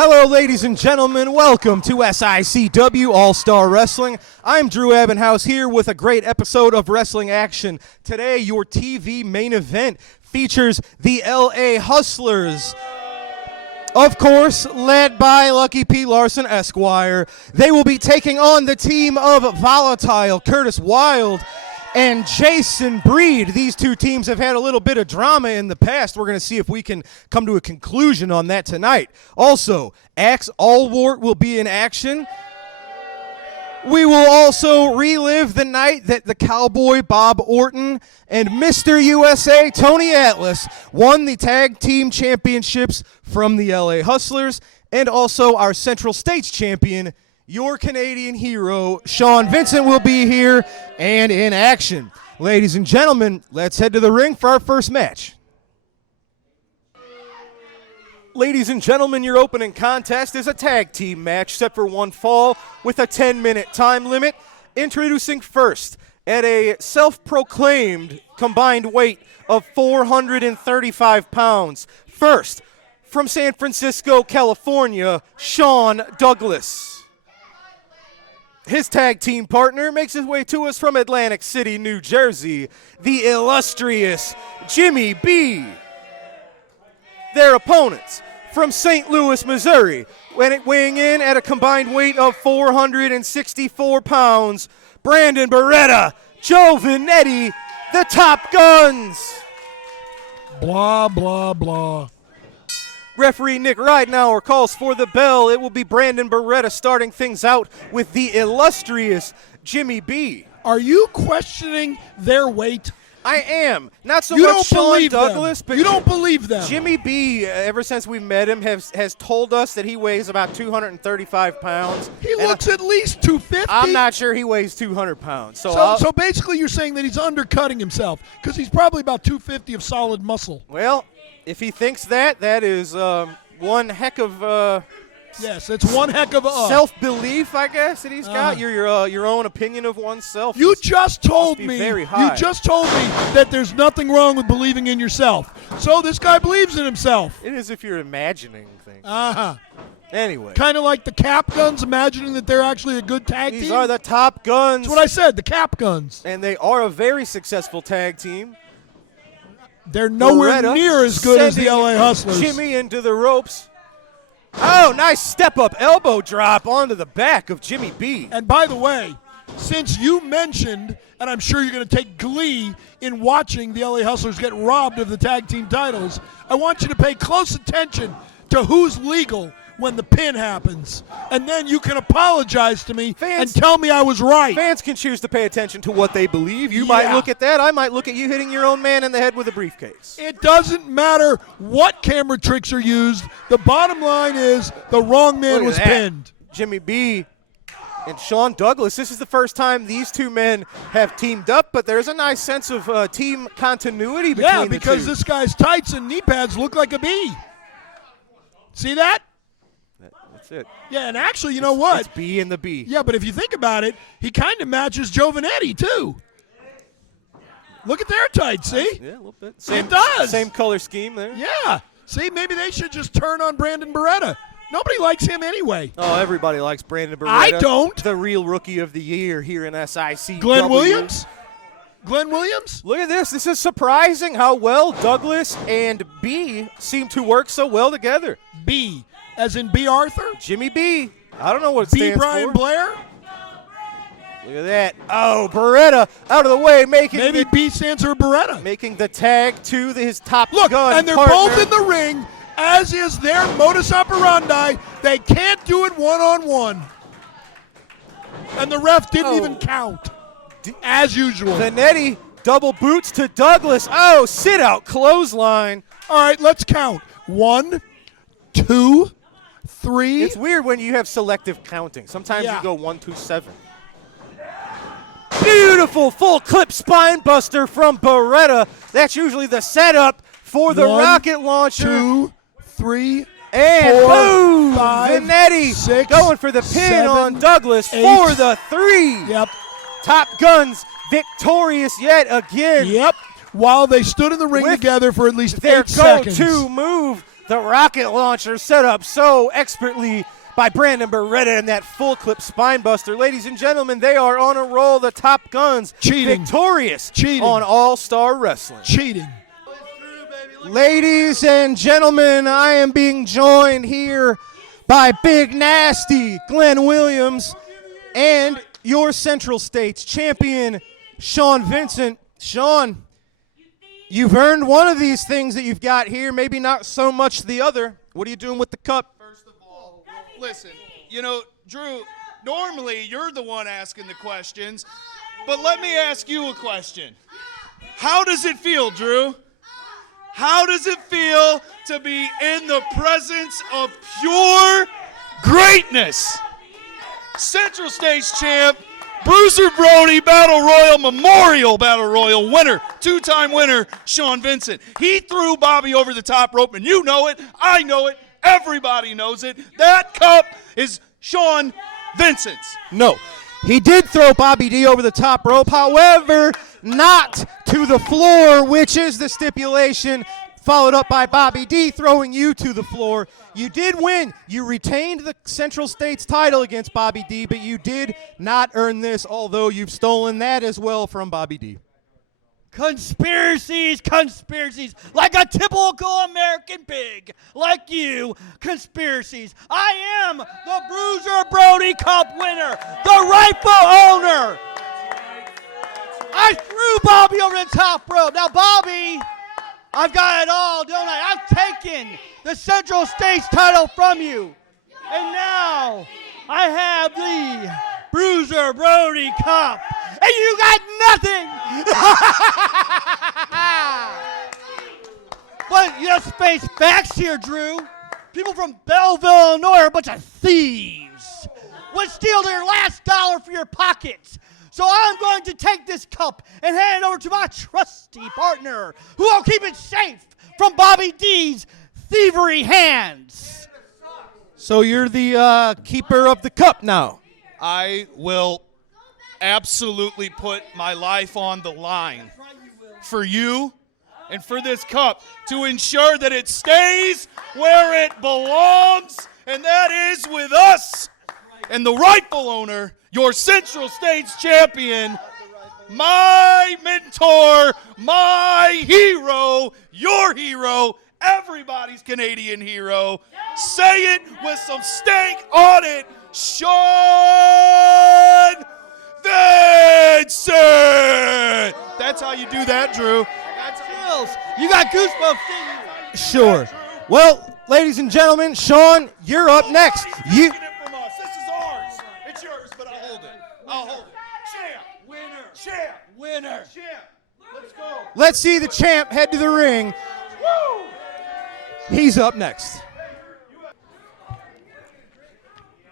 Hello, ladies and gentlemen. Welcome to SICW All-Star Wrestling. I'm Drew Ebenhouse here with a great episode of Wrestling Action. Today, your TV main event features the LA Hustlers. Of course, led by Lucky P Larson, Esquire. They will be taking on the team of Valentine, Curtis Wilde, and Jason Breed. These two teams have had a little bit of drama in the past. We're going to see if we can come to a conclusion on that tonight. Also, Allwart will be in action. We will also relive the night that the Cowboy Bob Orton and Mr. USA Tony Atlas won the tag team championships from the LA Hustlers, and also our Central States champion, your Canadian hero, Sean Vincent, will be here and in action. Ladies and gentlemen, let's head to the ring for our first match. Ladies and gentlemen, your opening contest is a tag team match set for one fall with a 10-minute time limit. Introducing first, at a self-proclaimed combined weight of 435 pounds. First, from San Francisco, California, Sean Douglas. His tag team partner makes his way to us from Atlantic City, New Jersey, the illustrious Jimmy B. Their opponents, from St. Louis, Missouri, weighing in at a combined weight of 464 pounds, Brandon Beretta, Joe Vanetti, the Top Guns. Blah, blah, blah. Referee Nick Ridenauer calls for the bell. It will be Brandon Beretta starting things out with the illustrious Jimmy B. Are you questioning their weight? I am. Not so you much don't Sean believe Douglas, them. but you don't believe them. Jimmy B, ever since we met him, has told us that he weighs about 235 pounds. He looks at least 250. I'm not sure he weighs 200 pounds. So basically you're saying that he's undercutting himself because he's probably about 250 of solid muscle. Well, if he thinks that is one heck of yes, it's one heck of a self-belief, I guess, that he's got. Your own opinion of oneself. You just told me. Very high. You just told me that there's nothing wrong with believing in yourself. So this guy believes in himself. It is if you're imagining things. Anyway. Kind of like the Cap Guns, imagining that they're actually a good tag team. These are the Top Guns. That's what I said, the Cap Guns. And they are a very successful tag team. They're nowhere near as good as the LA Hustlers. Jimmy into the ropes. Oh, nice step-up elbow drop onto the back of Jimmy B. And by the way, since you mentioned, and I'm sure you're going to take glee in watching the LA Hustlers get robbed of the tag team titles, I want you to pay close attention to who's legal when the pin happens. And then you can apologize to me and tell me I was right. Fans can choose to pay attention to what they believe. You might look at that. I might look at you hitting your own man in the head with a briefcase. It doesn't matter what camera tricks are used. The bottom line is the wrong man was pinned. Jimmy B and Sean Douglas. This is the first time these two men have teamed up, but there's a nice sense of team continuity between the two. Yeah, because this guy's tights and knee pads look like a B. See that? That's it. Yeah, and actually, you know what? It's B and the B. Yeah, but if you think about it, he kind of matches Joe Vanetti, too. Look at their tights, see? Yeah, a little bit. It does. Same color scheme there. Yeah. See, maybe they should just turn on Brandon Beretta. Nobody likes him anyway. Oh, everybody likes Brandon Beretta. I don't. The real rookie of the year here in SICW. Glenn Williams? Glenn Williams? Look at this. This is surprising how well Douglas and B seem to work so well together. B, as in B. Arthur? Jimmy B. I don't know what it stands B. Brian for. Blair? Look at that. Oh, Beretta out of the way, Maybe B stands for Beretta. Making the tag to his Top Look, Gun and they're partner. both in the ring, as is their modus operandi. They can't do it one-on-one. And the ref didn't even count, as usual. Vanetti double boots to Douglas. Oh, sit-out clothesline. All right, let's count. 1, 2, 3. It's weird when you have selective counting. Sometimes you go 1, 2, 7. Beautiful full clip spine buster from Beretta. That's usually the setup for the rocket launcher. 2, 3, and 4, boom! 5, Vanetti 6, going for the pin 7, on Douglas 8. for the 3. Yep. Top Guns victorious yet again. Yep. While they stood in the ring together for at least 8 their seconds. go-to move, The rocket launcher set up so expertly by Brandon Beretta and that full clip spine buster. Ladies and gentlemen, they are on a roll. The Top Guns Cheating. Victorious Cheating. on All-Star Wrestling. Cheating. Ladies and gentlemen, I am being joined here by Big Nasty Glenn Williams and your Central States champion, Sean Vincent. Sean, you've earned one of these things that you've got here, maybe not so much the other. What are you doing with the cup? First of all, listen, you know, Drew, normally you're the one asking the questions, but let me ask you a question. How does it feel, Drew? How does it feel to be in the presence of pure greatness? Central States champ, Bruiser Brody Battle Royal Memorial Battle Royal winner, two-time winner, Sean Vincent. He threw Bobby over the top rope, and you know it, I know it, everybody knows it. That cup is Sean Vincent's. No. He did throw Bobby D over the top rope, however, not to the floor, which is the stipulation, followed up by Bobby D throwing you to the floor. You did win. You retained the Central States title against Bobby D, but you did not earn this, although you've stolen that as well from Bobby D. Conspiracies, conspiracies, like a typical American pig, like you, conspiracies. I am the Bruiser Brody Cup winner, the rightful owner. I threw Bobby over the top rope. Now, Bobby, I've got it all, don't I? I've taken the Central States title from you. And now I have the Bruiser Brody Cup. And you got nothing. But you just face facts here, Drew. People from Belleville, Illinois are a bunch of thieves. Would steal their last dollar for your pockets. So I'm going to take this cup and hand it over to my trusty partner, who will keep it safe from Bobby D's thievery hands. So you're the keeper of the cup now. I will absolutely put my life on the line for you and for this cup to ensure that it stays where it belongs, and that is with us and the rightful owner, your Central States champion, my mentor, my hero, your hero, everybody's Canadian hero. Say it with some stank on it, Sean Vincent! That's how you do that, Drew. That's chills. You got goosebumps, didn't you? Sure. Well, ladies and gentlemen, Sean, you're up next. You. Taking it from us. This is ours. It's yours, but I'll hold it. I'll hold it. Champ. Winner. Champ. Winner. Champ. Let's go. Let's see the champ head to the ring. Woo! He's up next.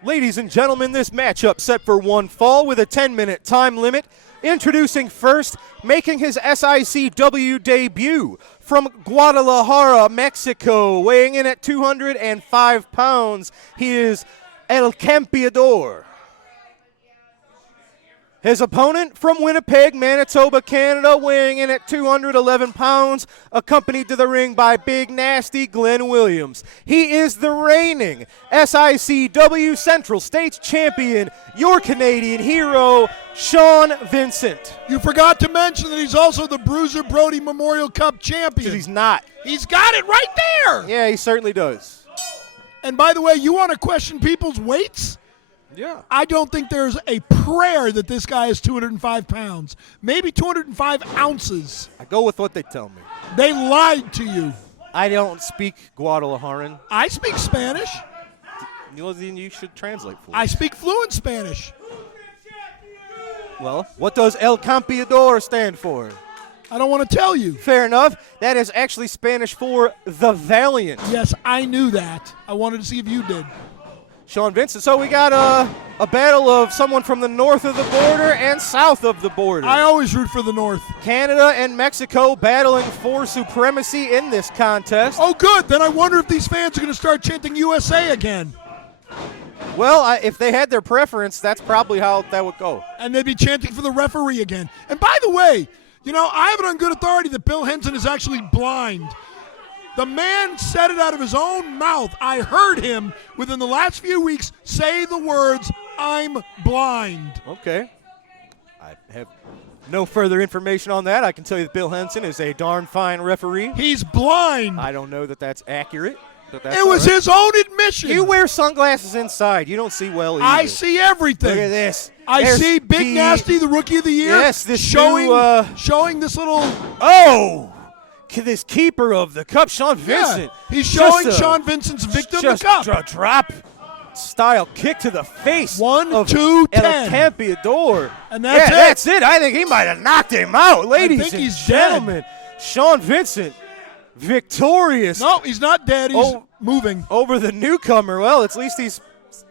Ladies and gentlemen, this matchup set for one fall with a 10-minute time limit. Introducing first, making his SICW debut from Guadalajara, Mexico, weighing in at 205 pounds. He is El Campiador. His opponent from Winnipeg, Manitoba, Canada, weighing in at 211 pounds, accompanied to the ring by Big Nasty Glenn Williams. He is the reigning SICW Central States champion, your Canadian hero, Sean Vincent. You forgot to mention that he's also the Bruiser Brody Memorial Cup champion. He's not. He's got it right there. Yeah, he certainly does. And by the way, you want to question people's weights? Yeah. I don't think there's a prayer that this guy is 205 pounds. Maybe 205 ounces. I go with what they tell me. They lied to you. I don't speak Guadalajaran. I speak Spanish. Then you should translate for me. I speak fluent Spanish. Well, what does El Campiador stand for? I don't want to tell you. Fair enough. That is actually Spanish for the Valiant. Yes, I knew that. I wanted to see if you did. Sean Vincent. So we got a battle of someone from the north of the border and south of the border. I always root for the North. Canada and Mexico battling for supremacy in this contest. Oh, good. Then I wonder if these fans are going to start chanting USA again. Well, if they had their preference, that's probably how that would go. And they'd be chanting for the referee again. And by the way, you know, I have it on good authority that Bill Henson is actually blind. The man said it out of his own mouth. I heard him within the last few weeks say the words, "I'm blind." Okay. I have no further information on that. I can tell you that Bill Henson is a darn fine referee. He's blind. I don't know that that's accurate. But that's It was all right. his own admission. You wear sunglasses inside. You don't see well either. I see everything. Look at this. I There's see Big Nasty, the Rookie of the Year. Yes, this showing new, showing this little. Oh! This keeper of the cup, Sean Vincent. Yeah, he's showing Just a- Sean Vincent's victim the Just cup. a drop style kick to the face. 1, of 2, El 10. Campiador. And that's it. That's it. I think he might have knocked him out, ladies think and he's gentlemen. Sean Vincent, victorious No, he's not dead. He's moving. over the newcomer. Well, at least he's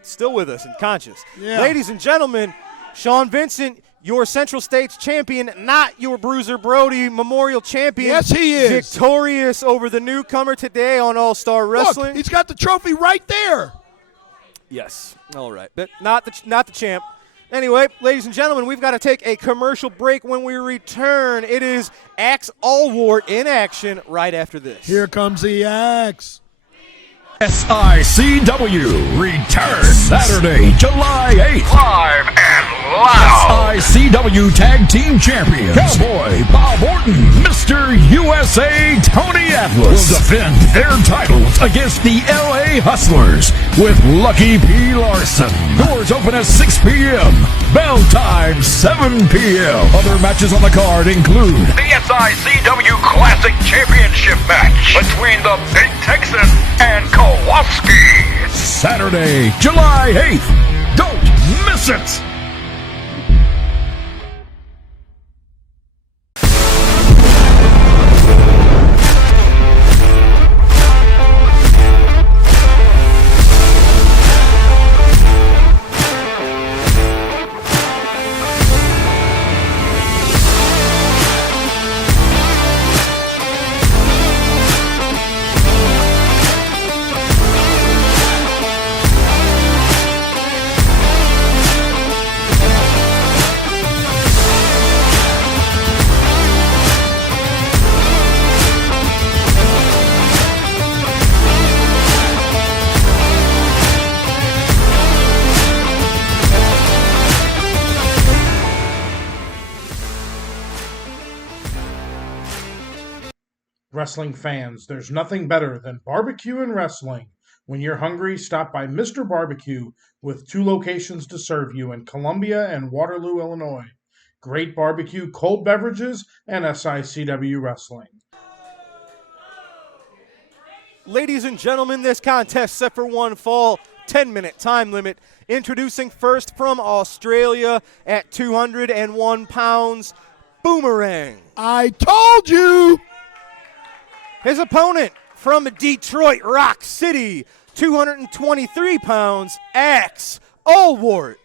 still with us and conscious. Yeah. Ladies and gentlemen, Sean Vincent, your Central States champion, not your Bruiser Brody Memorial champion. Yes, he is. Victorious over the newcomer today on All-Star Wrestling. Look, he's got the trophy right there. Yes. All right. But not the champ. Anyway, ladies and gentlemen, we've got to take a commercial break. When we return, it is Axe Allwart in action right after this. Here comes the axe. SICW returns Saturday, July 8th. Live and loud. SICW Tag Team Champions Cowboy Bob Orton, Mr. USA Tony Atlas will defend their titles against the LA Hustlers with Lucky P Larson. Doors open at 6 p.m. Bell time 7 p.m. Other matches on the card include The SICW Classic Championship match between the Big Texan and Kowalski. Saturday, July 8th. Don't miss it. Wrestling fans, there's nothing better than barbecue and wrestling. When you're hungry, stop by Mr. Barbecue with 2 locations to serve you in Columbia and Waterloo, Illinois. Great barbecue, cold beverages, and SICW wrestling. Ladies and gentlemen, this contest set for one fall, 10-minute time limit. Introducing first from Australia at 201 pounds, Boomerang. I told you. His opponent from Detroit Rock City, 223 pounds, Axe Allwart.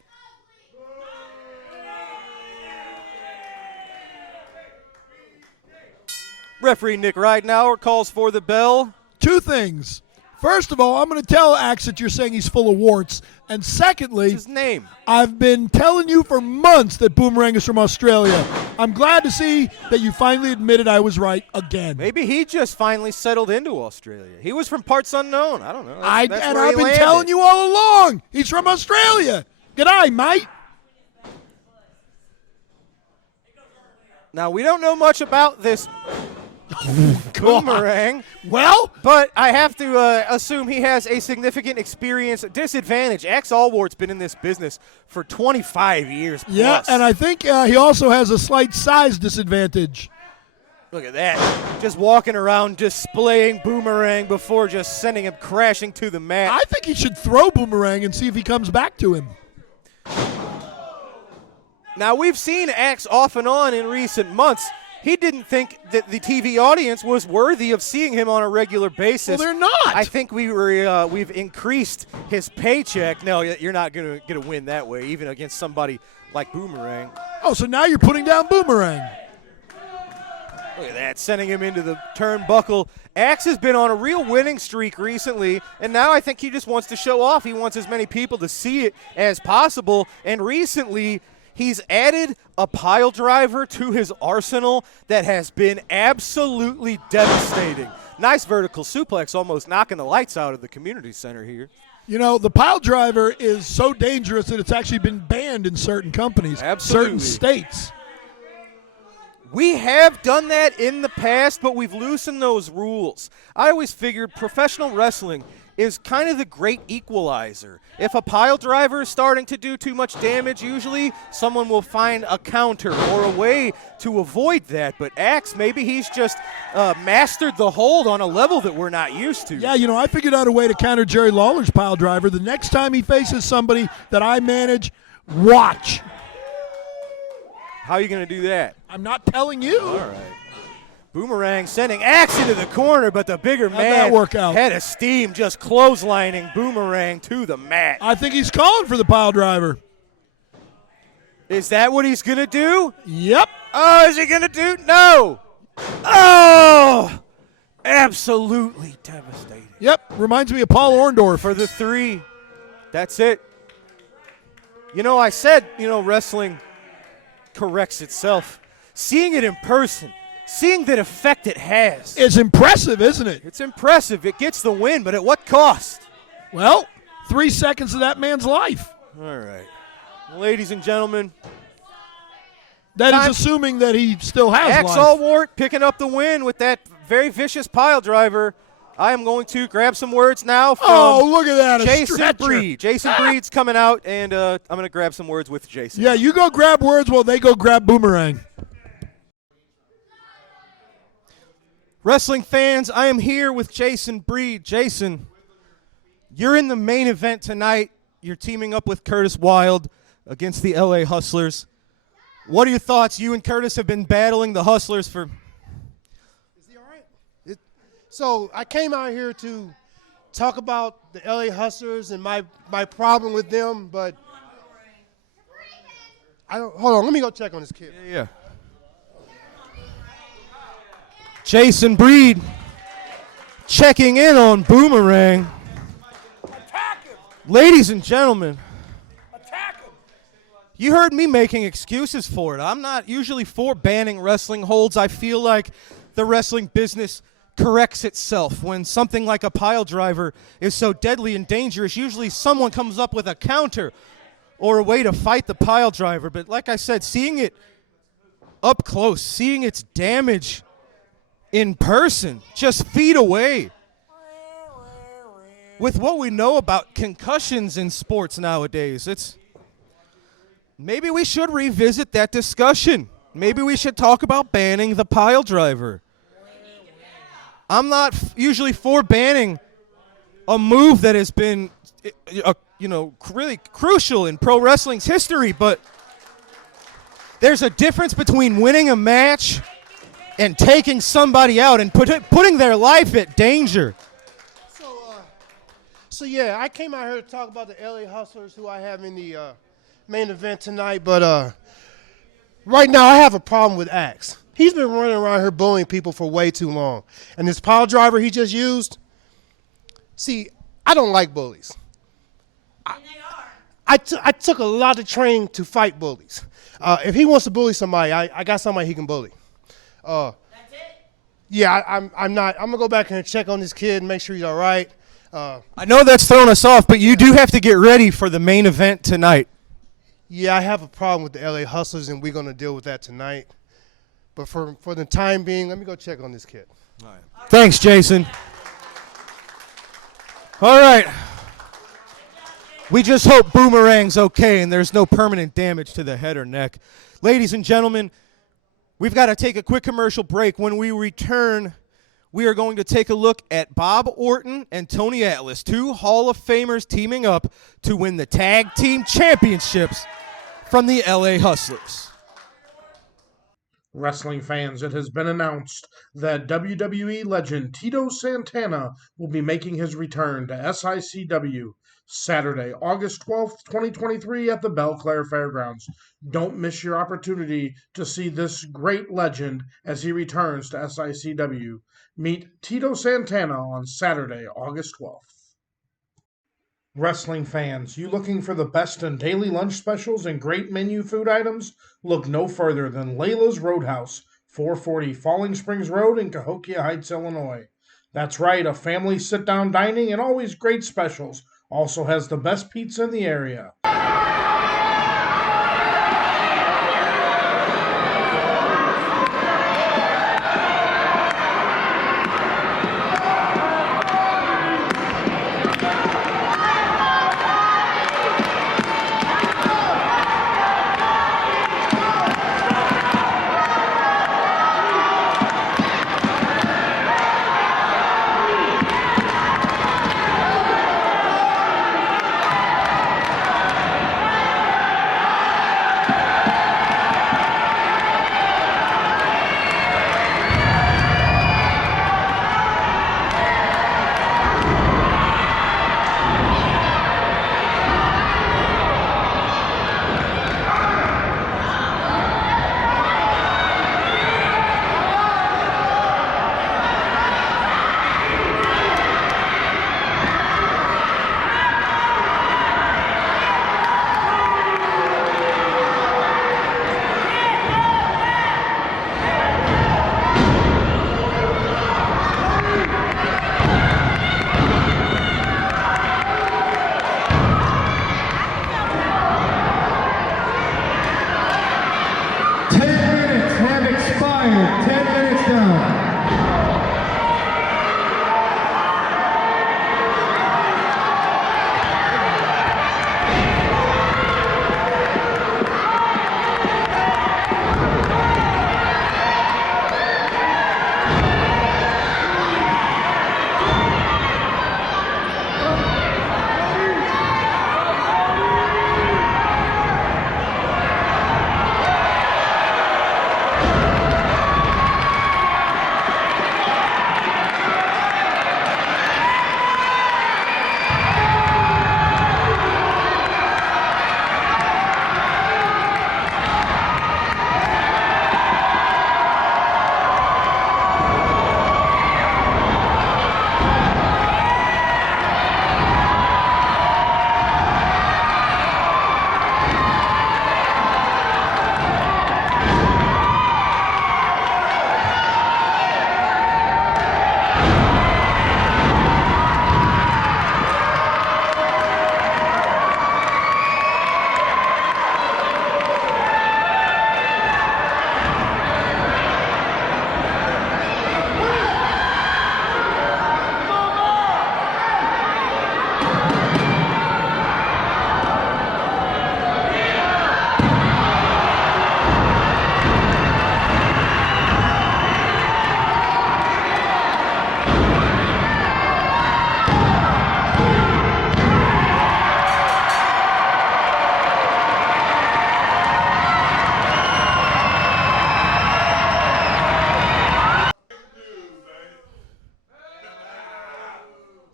Referee Nick Ridenauer calls for the bell. 2 things. First of all, I'm going to tell Axe that you're saying he's full of warts. And secondly, His name. I've been telling you for months that Boomerang is from Australia. I'm glad to see that you finally admitted I was right again. Maybe he just finally settled into Australia. He was from parts unknown. I don't know. That's And where he I've been landed. telling you all along. He's from Australia. G'day, mate. Now, we don't know much about this Boomerang, Well, but I have to assume he has a significant experience disadvantage. Axe Allwart's been in this business for 25 years yeah, plus. and I think he also has a slight size disadvantage. Look at that. Just walking around displaying Boomerang before just sending him crashing to the mat. I think he should throw Boomerang and see if he comes back to him. Now, we've seen Axe off and on in recent months. He didn't think that the TV audience was worthy of seeing him on a regular basis. Well, they're not. I think we've increased his paycheck. No, you're not going to win that way, even against somebody like Boomerang. Oh, so now you're putting down Boomerang. Look at that, sending him into the turnbuckle. Axe has been on a real winning streak recently, and now I think he just wants to show off. He wants as many people to see it as possible, and recently He's added a pile driver to his arsenal that has been absolutely devastating. Nice vertical suplex, almost knocking the lights out of the community center here. You know, the pile driver is so dangerous that it's actually been banned in certain companies, Absolutely. certain states. We have done that in the past, but we've loosened those rules. I always figured professional wrestling is kind of the great equalizer. If a pile driver is starting to do too much damage, usually someone will find a counter or a way to avoid that. But Axe, maybe he's just mastered the hold on a level that we're not used to. Yeah, you know, I figured out a way to counter Jerry Lawler's pile driver. The next time he faces somebody that I manage, watch. How are you going to do that? I'm not telling you. All right. Boomerang sending Axe into the corner, but the bigger How'd man that work out? head of steam just clotheslining Boomerang to the mat. I think he's calling for the pile driver. Is that what he's going to do? Yep. Oh, is he going to do? No. Oh, absolutely devastating. Yep. Reminds me of Paul Orndorff. For the 3. That's it. You know, I said, wrestling corrects itself. Seeing it in person, seeing the effect it has. It's impressive, isn't it? It's impressive. It gets the win, but at what cost? Well, 3 seconds of that man's life. All right. Ladies and gentlemen. That is assuming that he still has life. Allwart picking up the win with that very vicious pile driver. I am going to grab some words now from look at that, Jason Breed. Jason Breed's coming out, and I'm going to grab some words with Jason. Yeah, you go grab words while they go grab Boomerang. Wrestling fans, I am here with Jason Breed. Jason, you're in the main event tonight. You're teaming up with Curtis Wilde against the LA Hustlers. What are your thoughts? You and Curtis have been battling the Hustlers for... Is he all right? So I came out here to talk about the LA Hustlers and my problem with them, but I don't. Hold on, let me go check on this kid. Yeah. Jason Breed checking in on Boomerang. Attack him! Ladies and gentlemen, Attack him! you heard me making excuses for it. I'm not usually for banning wrestling holds. I feel like the wrestling business corrects itself. When something like a pile driver is so deadly and dangerous, usually someone comes up with a counter or a way to fight the pile driver. But like I said, seeing it up close, seeing its damage in person, just feet away. With what we know about concussions in sports nowadays, maybe we should revisit that discussion. Maybe we should talk about banning the pile driver. I'm not usually for banning a move that has been, really crucial in pro wrestling's history, but there's a difference between winning a match and taking somebody out and putting their life at danger. So yeah, I came out here to talk about the LA Hustlers, who I have in the main event tonight. But right now, I have a problem with Axe. He's been running around here bullying people for way too long, and this pile driver he just used. See, I don't like bullies. I took a lot of training to fight bullies. If he wants to bully somebody, I got somebody he can bully. That's it? Yeah, I'm not. I'm gonna go back and check on this kid and make sure he's all right. I know that's thrown us off, but you do have to get ready for the main event tonight. Yeah, I have a problem with the LA Hustlers, and we're gonna deal with that tonight. But for the time being, let me go check on this kid. All right. Thanks, Jason. All right. We just hope Boomerang's okay and there's no permanent damage to the head or neck. Ladies and gentlemen, we've got to take a quick commercial break. When we return, we are going to take a look at Bob Orton and Tony Atlas, 2 Hall of Famers teaming up to win the Tag Team Championships from the LA Hustlers. Wrestling fans, it has been announced that WWE legend Tito Santana will be making his return to SICW Saturday, August 12th, 2023 at the Belle Claire Fairgrounds. Don't miss your opportunity to see this great legend as he returns to SICW. Meet Tito Santana on Saturday, August 12th. Wrestling fans, you looking for the best in daily lunch specials and great menu food items? Look no further than Layla's Roadhouse, 440 Falling Springs Road in Cahokia Heights, Illinois. That's right, a family sit-down dining and always great specials. Also has the best pizza in the area.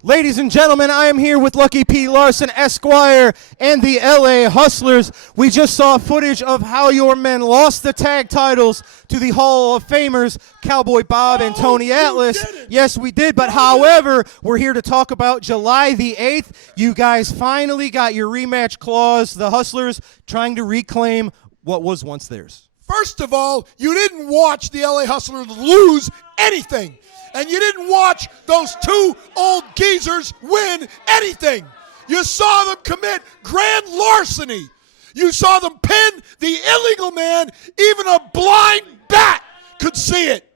Ladies and gentlemen, I am here with Lucky P Larson, Esquire, and the LA Hustlers. We just saw footage of how your men lost the tag titles to the Hall of Famers, Cowboy Bob and Tony Atlas. Yes, we did, but however, we're here to talk about July the 8th. You guys finally got your rematch clause. The Hustlers trying to reclaim what was once theirs. First of all, you didn't watch the LA Hustlers lose anything. And you didn't watch those two old geezers win anything. You saw them commit grand larceny. You saw them pin the illegal man. Even a blind bat could see it.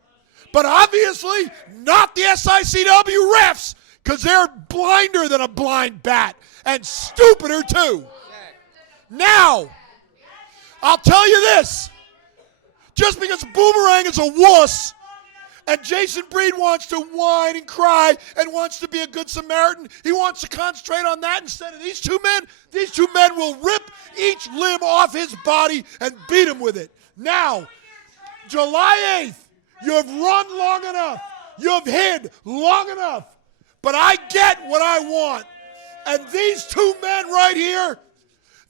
But obviously not the SICW refs, because they're blinder than a blind bat and stupider too. Now, I'll tell you this. Just because Boomerang is a wuss and Jason Breed wants to whine and cry and wants to be a good Samaritan, he wants to concentrate on that instead of these two men. These two men will rip each limb off his body and beat him with it. Now, July 8th, you have run long enough. You have hid long enough. But I get what I want. And these two men right here,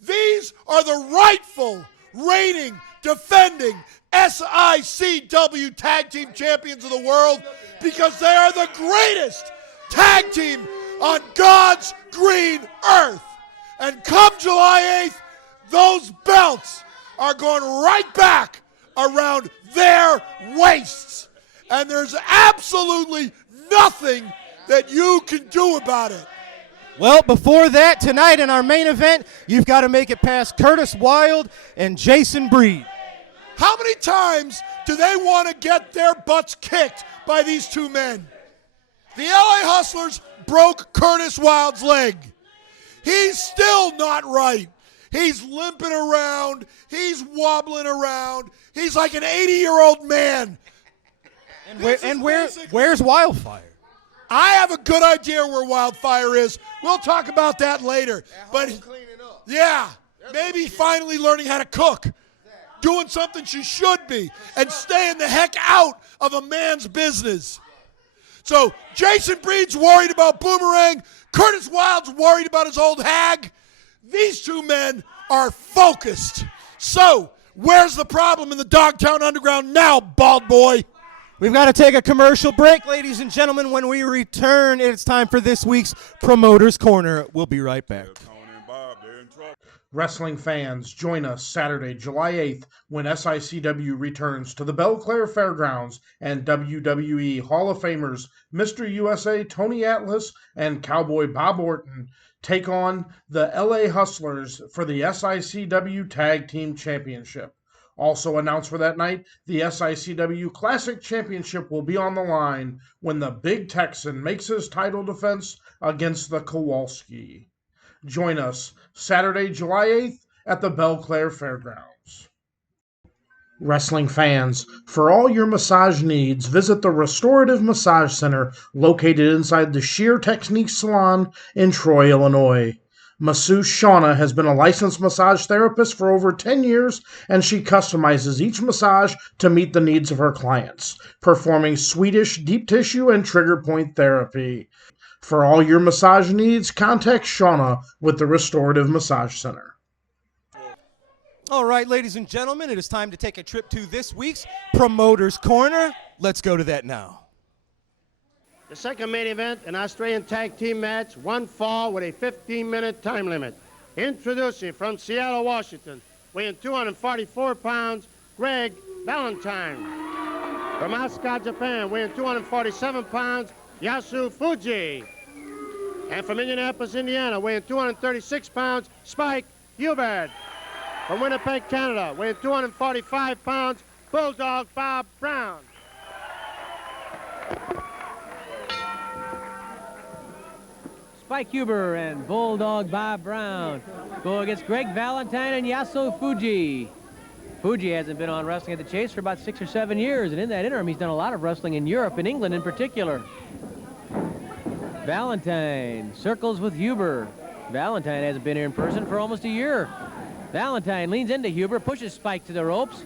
these are the rightful reigning, defending SICW Tag Team Champions of the world, because they are the greatest tag team on God's green earth. And come July 8th, those belts are going right back around their waists. And there's absolutely nothing that you can do about it. Well, before that, tonight in our main event, you've got to make it past Curtis Wilde and Jason Breed. How many times do they want to get their butts kicked by these two men? The LA Hustlers broke Curtis Wilde's leg. He's still not right. He's limping around. He's wobbling around. He's like an 80-year-old man. And where's Wildfire? I have a good idea where Wildfire is. We'll talk about that later. But yeah, maybe finally learning how to cook. Doing something she should be and staying the heck out of a man's business. So Jason Breed's worried about Boomerang. Curtis Wilde's worried about his old hag. These two men are focused. So where's the problem in the Dogtown Underground now, bald boy? We've got to take a commercial break, ladies and gentlemen. When we return, it's time for this week's Promoter's Corner. We'll be right back. Wrestling fans, join us Saturday, July 8th, when SICW returns to the Belclair Fairgrounds and WWE Hall of Famers Mr. USA Tony Atlas and Cowboy Bob Orton take on the LA Hustlers for the SICW Tag Team Championship. Also announced for that night, the SICW Classic Championship will be on the line when the Big Texan makes his title defense against the Kowalski. Join us Saturday, July 8th at the Belclair Fairgrounds. Wrestling fans, for all your massage needs, visit the Restorative Massage Center located inside the Sheer Technique Salon in Troy, Illinois. Masseuse Shauna has been a licensed massage therapist for over 10 years, and she customizes each massage to meet the needs of her clients, performing Swedish deep tissue and trigger point therapy. For all your massage needs, contact Shauna with the Restorative Massage Center. All right, ladies and gentlemen, it is time to take a trip to this week's Promoter's Corner. Let's go to that now. The second main event, an Australian tag team match, one fall with a 15-minute time limit. Introducing from Seattle, Washington, weighing 244 pounds, Greg Valentine. From Osaka, Japan, weighing 247 pounds, Yasu Fuji. And from Indianapolis, Indiana, weighing 236 pounds, Spike Hubert. From Winnipeg, Canada, weighing 245 pounds, Bulldog Bob Brown. Spike Huber and Bulldog Bob Brown go against Greg Valentine and Yasu Fuji. Fuji hasn't been on Wrestling at the Chase for about 6 or 7 years, and in that interim, he's done a lot of wrestling in Europe, in England in particular. Valentine circles with Huber. Valentine hasn't been here in person for almost a year. Valentine leans into Huber, pushes Spike to the ropes.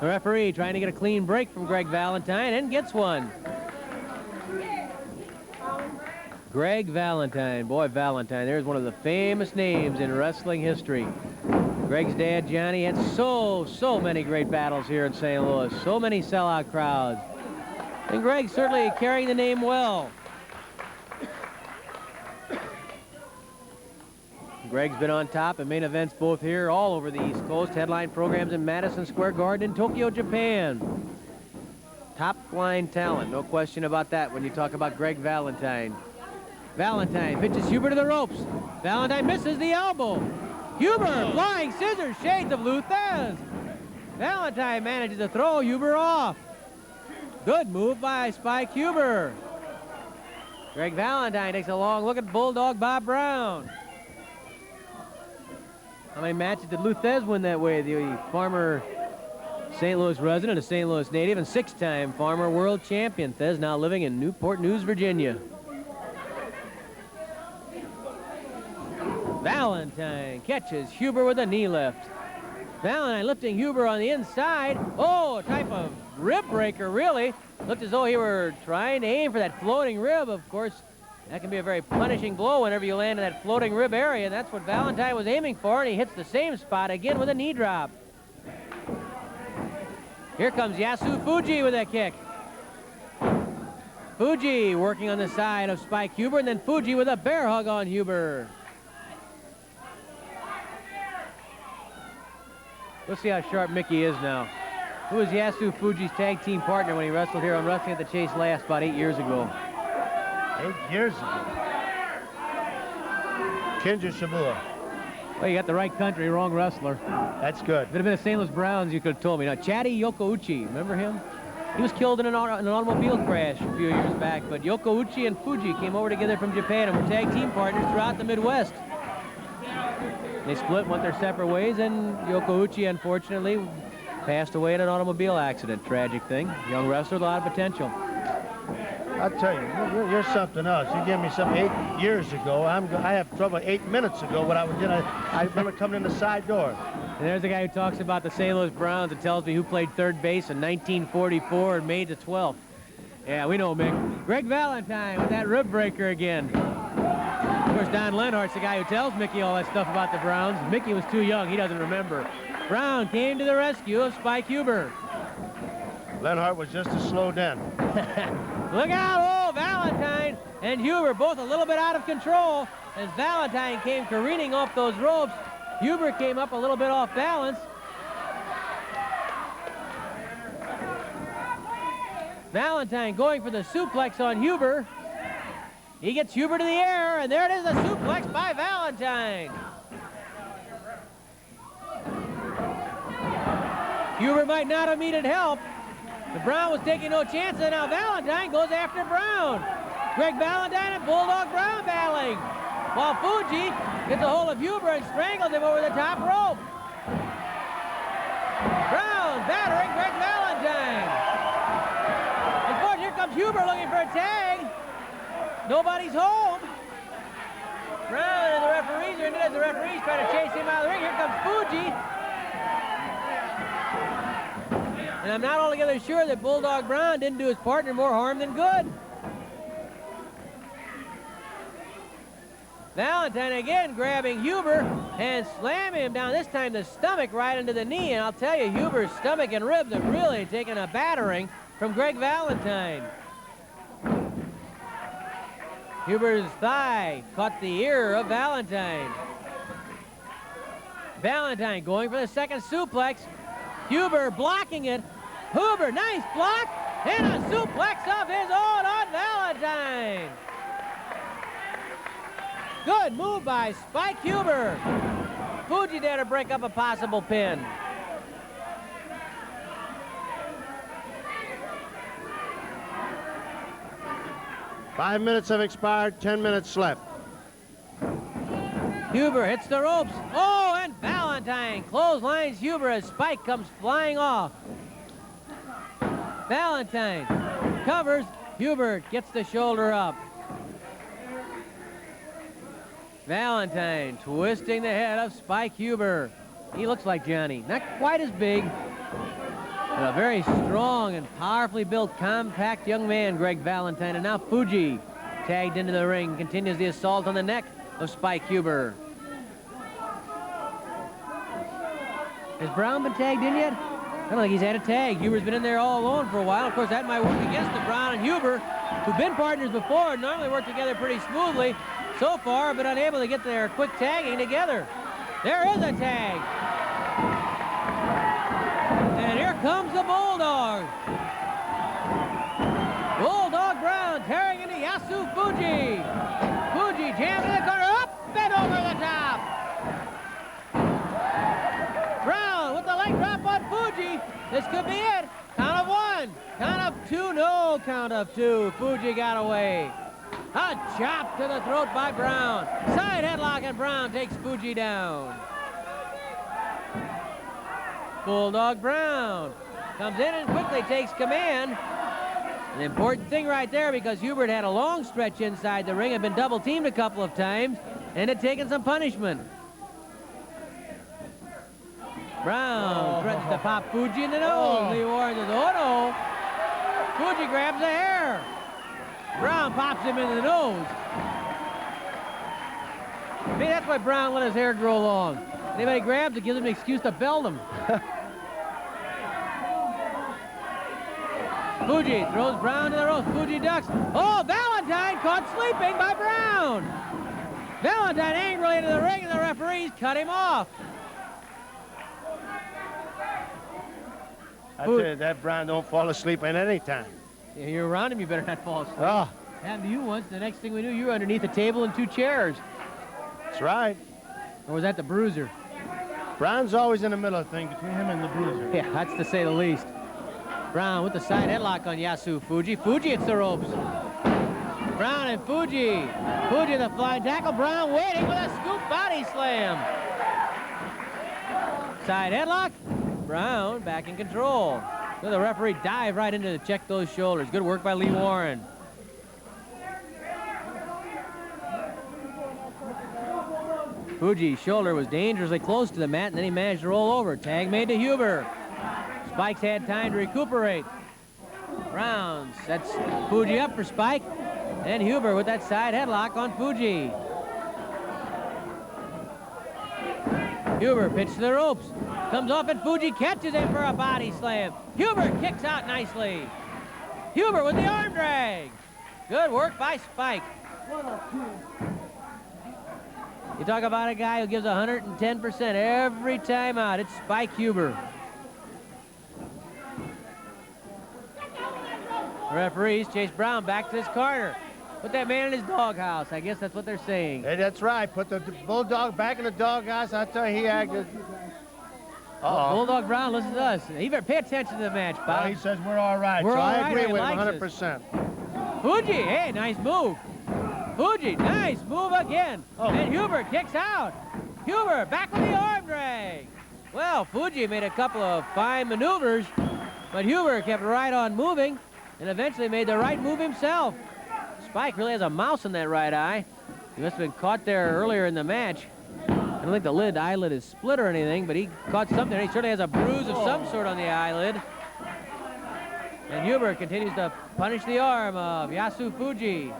The referee trying to get a clean break from Greg Valentine and gets one. Greg Valentine. Boy, Valentine, there's one of the famous names in wrestling history. Greg's dad, Johnny, had so many great battles here in St. Louis. So many sellout crowds. And Greg certainly carrying the name well. Greg's been on top in main events both here, all over the East Coast. Headline programs in Madison Square Garden in Tokyo, Japan. Top line talent, no question about that when you talk about Greg Valentine. Valentine pitches Huber to the ropes. Valentine misses the elbow. Huber, flying scissors, shades of Luthez. Valentine manages to throw Huber off. Good move by Spike Huber. Greg Valentine takes a long look at Bulldog Bob Brown. How many matches did Luthez win that way? The former St. Louis resident, a St. Louis native, and 6-time former world champion. Thez now living in Newport News, Virginia. Valentine catches Huber with a knee lift. Valentine lifting Huber on the inside. Oh, a type of rib breaker, really. Looked as though he were trying to aim for that floating rib. Of course, that can be a very punishing blow whenever you land in that floating rib area. And that's what Valentine was aiming for, and he hits the same spot again with a knee drop. Here comes Yasu Fuji with that kick. Fuji working on the side of Spike Huber, and then Fuji with a bear hug on Huber. We'll see how sharp Mickey is now. Who was Yasu Fuji's tag team partner when he wrestled here on Wrestling at the Chase last about 8 years ago? 8 years ago. Kinja Shibua. Well, you got the right country, wrong wrestler. That's good. If it had been the St. Louis Browns, you could have told me. Now, Chatty Yokouchi, remember him? He was killed in an automobile crash a few years back, but Yokouchi and Fuji came over together from Japan and were tag team partners throughout the Midwest. They split, went their separate ways, and Yokouchi, unfortunately, passed away in an automobile accident. Tragic thing. Young wrestler with a lot of potential. I'll tell you, you're something else. You gave me something 8 years ago. I have trouble 8 minutes ago. What I did, I remember coming in the side door. And there's a guy who talks about the St. Louis Browns and tells me who played third base in 1944 and made the 12th. Yeah, we know, Mick. Greg Valentine with that rib breaker again. Of course, Don Lenhart's the guy who tells Mickey all that stuff about the Browns. Mickey was too young. He doesn't remember. Brown came to the rescue of Spike Huber. Lenhart was just a slow den. Look out, oh, Valentine and Huber both a little bit out of control as Valentine came careening off those ropes. Huber came up a little bit off balance. Valentine going for the suplex on Huber. He gets Huber to the air, and there it is, a suplex by Valentine. Huber might not have needed help. The Brown was taking no chances, and now Valentine goes after Brown. Greg Valentine and Bulldog Brown battling, while Fuji gets a hold of Huber and strangles him over the top rope. Brown battering Greg Valentine. Of course, here comes Huber looking for a tag. Nobody's home. Brown and the referees are in it as the referees try to chase him out of the ring. Here comes Fuji. And I'm not altogether sure that Bulldog Brown didn't do his partner more harm than good. Valentine again grabbing Huber and slamming him down, this time the stomach right into the knee. And I'll tell you, Huber's stomach and ribs have really taken a battering from Greg Valentine. Huber's thigh caught the ear of Valentine. Valentine going for the second suplex. Huber blocking it. Huber, nice block, and a suplex of his own on Valentine. Good move by Spike Huber. Fuji there to break up a possible pin. Five minutes have expired, 10 minutes left. Huber hits the ropes. Oh, and Valentine clotheslines Huber as Spike comes flying off. Valentine covers. Huber gets the shoulder up. Valentine twisting the head of Spike Huber. He looks like Johnny. Not quite as big, but a very strong and powerfully built, compact young man, Greg Valentine. And now Fuji tagged into the ring, continues the assault on the neck of Spike Huber. Has Brown been tagged in yet? I don't think he's had a tag. Huber's been in there all alone for a while. Of course, that might work against the Brown and Huber, who've been partners before and normally work together pretty smoothly. So far, have been unable to get their quick tagging together. There is a tag. And here comes the Bulldog. Bulldog Brown tearing into Yasu Fuji. Fuji jams in the corner, up and over the top. Brown with the leg drop on Fuji. This could be it. Count of one. Count of two. No, count of two. Fuji got away. A chop to the throat by Brown. Side headlock, and Brown takes Fuji down. Bulldog Brown comes in and quickly takes command. An important thing right there, because Hubert had a long stretch inside the ring, had been double teamed a couple of times, and had taken some punishment. Brown threatens to pop Fuji in the nose. Lee Warren says, oh no. Fuji grabs the hair. Brown pops him in the nose. Maybe that's why Brown let his hair grow long. Anybody grabs it, gives him an excuse to belt him. Fuji throws Brown to the ropes. Fuji ducks. Oh, Valentine caught sleeping by Brown. Valentine angrily into the ring, and the referees cut him off. I tell you, that Brown don't fall asleep at any time. Yeah, you're around him, you better not fall asleep. Oh, Happened to you once. The next thing we knew, you were underneath a table and 2 chairs. that's right. Or was that the Bruiser? Brown's always in the middle of the thing between him and the Bruiser. Yeah, that's to say the least. Brown with the side headlock on Yasu Fuji. Fuji hits the ropes. Brown and Fuji. Fuji the flying tackle. Brown waiting with a scoop body slam. Side headlock. Brown back in control. So the referee dived right into to check those shoulders. Good work by Lee Warren. Fuji's shoulder was dangerously close to the mat, and then he managed to roll over. Tag made to Huber. Spike's had time to recuperate. Brown sets Fuji up for Spike. And Huber with that side headlock on Fuji. Huber pitched to the ropes. Comes off and Fuji catches him for a body slam. Huber kicks out nicely. Huber with the arm drag. Good work by Spike. You talk about a guy who gives 110% every time out. It's Spike Huber. The referees chase Brown back to his corner. Put that man in his doghouse. I guess that's what they're saying. Hey, that's right. Put the Bulldog back in the doghouse. I tell you, he acted. Bulldog Brown, listen to us. You better pay attention to the match, Bob. Well, he says we're all right. We're so all I right, agree he with him likes 100%. Fuji, hey, nice move. Fuji, nice move again. And Huber kicks out. Huber back with the arm drag. Well, Fuji made a couple of fine maneuvers, but Huber kept right on moving and eventually made the right move himself. Spike really has a mouse in that right eye. He must have been caught there earlier in the match. I don't think the eyelid is split or anything, but he caught something. He certainly has a bruise of some sort on the eyelid. And Huber continues to punish the arm of Yasu Fuji.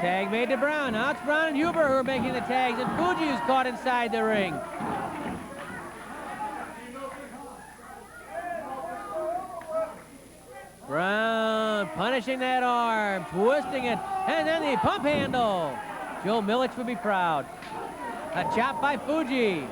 Tag made to Brown. Now it's Brown and Huber who are making the tags, and Fuji is caught inside the ring. Brown punishing that arm, twisting it, and then the pump handle. Joe Milich would be proud. A chop by Fuji.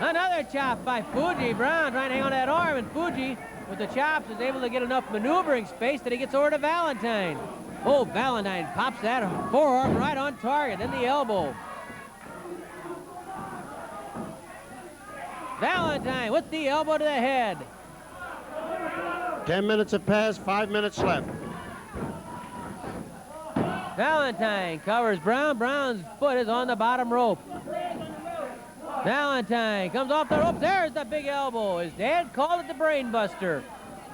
Another chop by Fuji. Brown trying to hang on that arm, and Fuji, with the chops, is able to get enough maneuvering space that he gets over to Valentine. Oh, Valentine pops that forearm right on target, then the elbow. Valentine with the elbow to the head. 10 minutes have passed, 5 minutes left. Valentine covers Brown. Brown's foot is on the bottom rope. Valentine comes off the ropes. There's the big elbow. His dad called it the brain buster.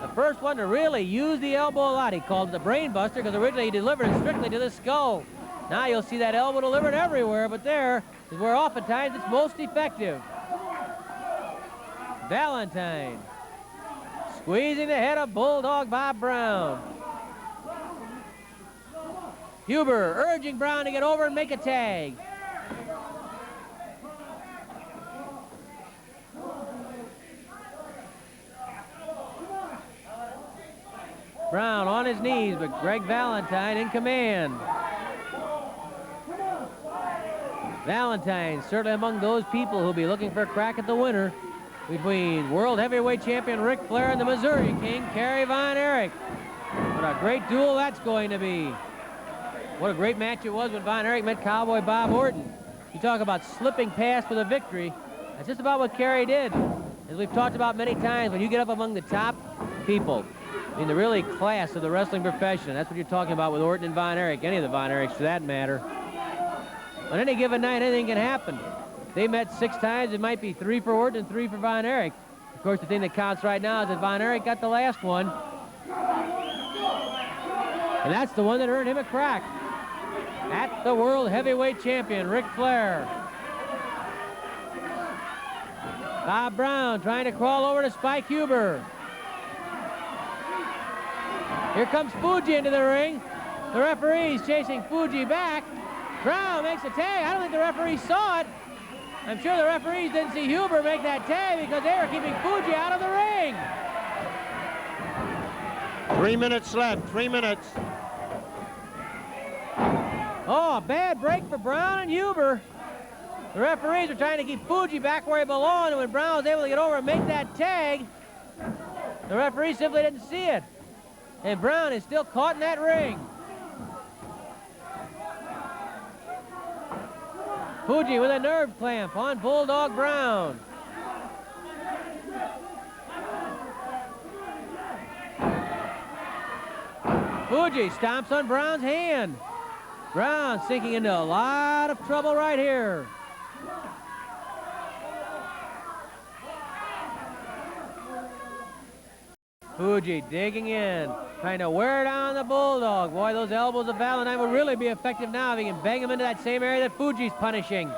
The first one to really use the elbow a lot. He called it the brain buster because originally he delivered it strictly to the skull. Now you'll see that elbow delivered everywhere, but there is where oftentimes it's most effective. Valentine squeezing the head of Bulldog Bob Brown. Huber urging Brown to get over and make a tag. Brown on his knees, but Greg Valentine in command. Valentine certainly among those people who'll be looking for a crack at the winner between World Heavyweight Champion Ric Flair and the Missouri King, Kerry Von Erich. What a great duel that's going to be. What a great match it was when Von Erich met Cowboy Bob Orton. You talk about slipping past for the victory. That's just about what Kerry did. As we've talked about many times, when you get up among the top people, I mean, the really class of the wrestling profession, and that's what you're talking about with Orton and Von Erich, any of the Von Erichs for that matter. On any given night, anything can happen. If they met 6 times, it might be 3 for Orton and 3 for Von Erich. Of course, the thing that counts right now is that Von Erich got the last one. And that's the one that earned him a crack at the World Heavyweight Champion, Ric Flair. Bob Brown trying to crawl over to Spike Huber. Here comes Fuji into the ring. The referee's chasing Fuji back. Brown makes a tag. I don't think the referee saw it. I'm sure the referees didn't see Huber make that tag because they were keeping Fuji out of the ring. 3 minutes left, 3 minutes. Oh, a bad break for Brown and Huber. The referees are trying to keep Fuji back where he belonged, and when Brown was able to get over and make that tag, the referee simply didn't see it. And Brown is still caught in that ring. Fuji with a nerve clamp on Bulldog Brown. Fuji stomps on Brown's hand. Brown sinking into a lot of trouble right here. Fuji digging in, trying to wear down the Bulldog. Boy, those elbows of Valentine will really be effective now if he can bang him into that same area that Fuji's punishing.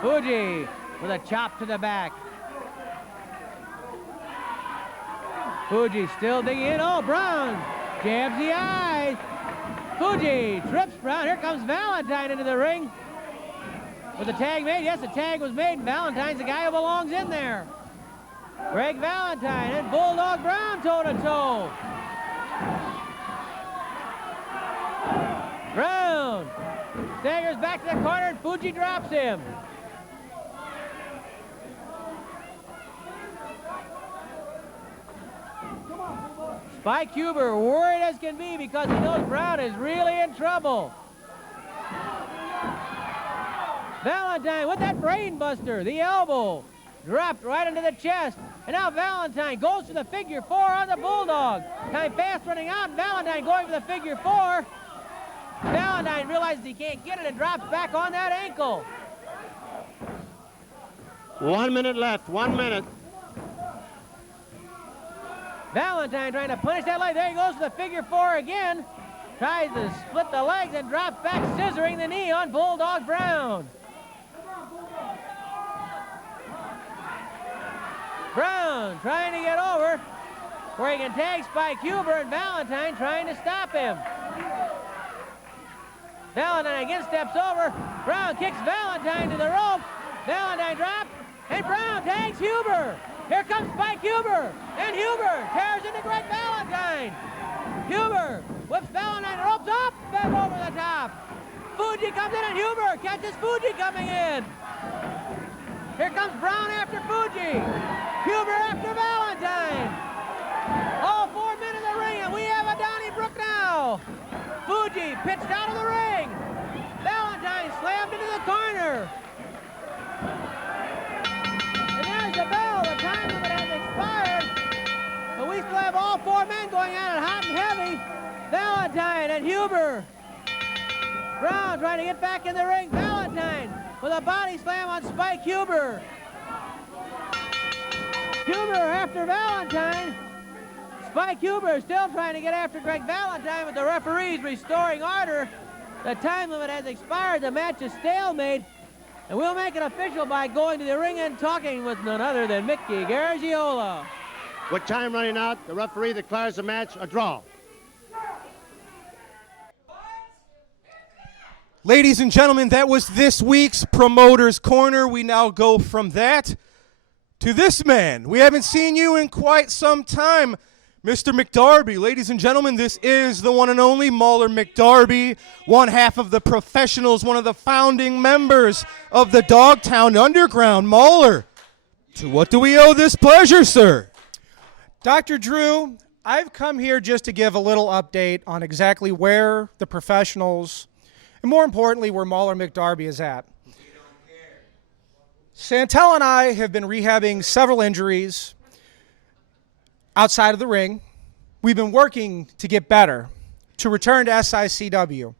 Fuji with a chop to the back. Fuji still digging in. Oh, Brown jabs the eyes. Fuji trips Brown. Here comes Valentine into the ring. Was the tag made? Yes, the tag was made, and Valentine's the guy who belongs in there. Greg Valentine and Bulldog Brown toe-to-toe. Brown staggers back to the corner, and Fuji drops him. Spike Huber worried as can be because he knows Brown is really in trouble. Valentine with that brain buster, the elbow dropped right into the chest. And now Valentine goes to the figure 4 on the Bulldog. Time fast running out, and Valentine going for the figure 4. Valentine realizes he can't get it and drops back on that ankle. 1 minute left, 1 minute. Valentine trying to punish that leg. There he goes to the figure 4 again. Tries to split the legs and drops back, scissoring the knee on Bulldog Brown. Brown trying to get over where he can tag Spike Huber, and Valentine trying to stop him. Valentine again steps over. Brown kicks Valentine to the rope. Valentine drops, and Brown tags Huber. Here comes Spike Huber, and Huber tears into Greg Valentine. Huber whips Valentine the ropes up and over the top. Fuji comes in, and Huber catches Fuji coming in. Here comes Brown after Fuji. Huber after Valentine. All 4 men in the ring, and we have a Donnybrook now. Fuji pitched out of the ring. Valentine slammed into the corner. And there's the bell. The time limit has expired. But we still have all 4 men going at it hot and heavy. Valentine and Huber. Brown trying to get back in the ring. Valentine with a body slam on Spike Huber. Huber after Valentine. Spike Huber still trying to get after Greg Valentine, with the referees restoring order. The time limit has expired. The match is stalemate. And we'll make it official by going to the ring and talking with none other than Mickey Garagiola. With time running out, the referee declares the match a draw. Ladies and gentlemen, that was this week's Promoter's Corner. We now go from that to this man. We haven't seen you in quite some time, Mr. McDarby. Ladies and gentlemen, this is the one and only Mueller McDarby, one half of the Professionals, one of the founding members of the Dogtown Underground. Mueller, to what do we owe this pleasure, sir? Dr. Drew, I've come here just to give a little update on exactly where the Professionals, and more importantly, where Mueller McDarby is at. Santel and I have been rehabbing several injuries outside of the ring. We've been working to get better, to return to SICW,